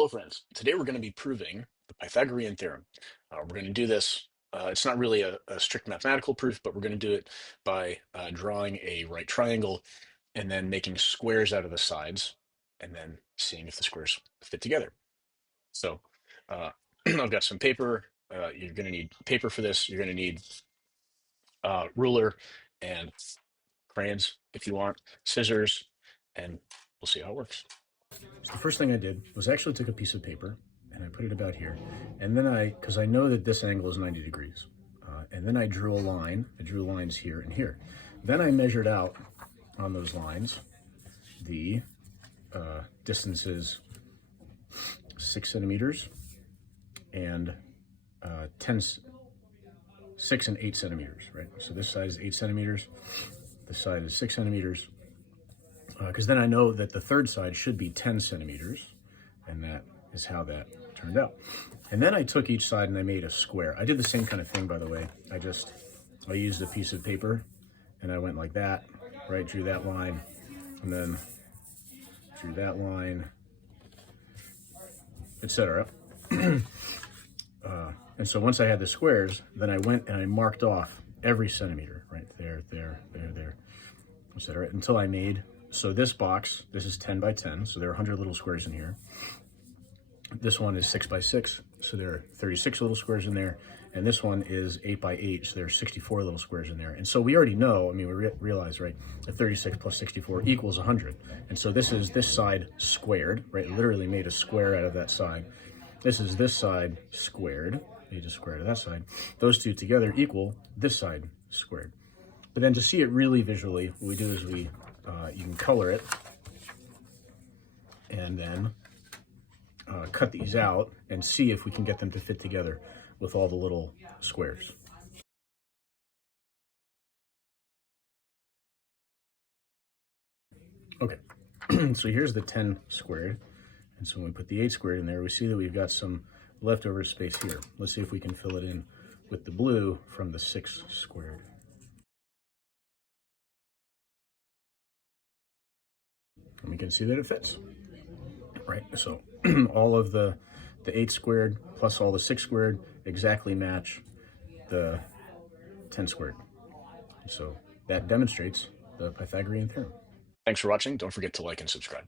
Hello, friends. Today we're going to be proving the Pythagorean theorem. We're going to do this. It's not really a strict mathematical proof, but we're going to do it by drawing a right triangle and then making squares out of the sides and then seeing if the squares fit together. So I've got some paper. You're going to need paper for this. You're going to need ruler and crayons if you want, scissors, and we'll see how it works. So the first thing I did was actually took a piece of paper and I put it about here. And then because I know that this angle is 90 degrees. And then I drew a line. I drew lines here and here. Then I measured out on those lines the distances 6 centimeters and 6 and 8 centimeters, right? So this side is 8 centimeters. This side is 6 centimeters. Because then I know that the third side should be 10 centimeters, and that is how that turned out. And then I took each side and I made a square. I did the same kind of thing, by the way. I used a piece of paper and I went like that, right? Drew that line and then drew that line, etc. And so once I had the squares, then I went and I marked off every centimeter, right? There, etc. Until I made, so this box, this is 10 by 10, so there are 100 little squares in here. This one is 6 by 6, so there are 36 little squares in there. And this one is 8 by 8, so there are 64 little squares in there. And so we already know, I mean, we realize, right, that 36 plus 64 equals 100. And so this is this side squared, right? Literally made a square out of that side. This is this side squared, made a square out of that side. Those two together equal this side squared. But then to see it really visually, what we do is you can color it and then cut these out and see if we can get them to fit together with all the little squares. Okay, so here's the 10 squared. And so when we put the 8 squared in there, we see that we've got some leftover space here. Let's see if we can fill it in with the blue from the 6 squared. And we can see that it fits, right? So all of the 8 squared plus all the 6 squared exactly match the 10 squared. So that demonstrates the Pythagorean theorem. Thanks for watching. Don't forget to like and subscribe.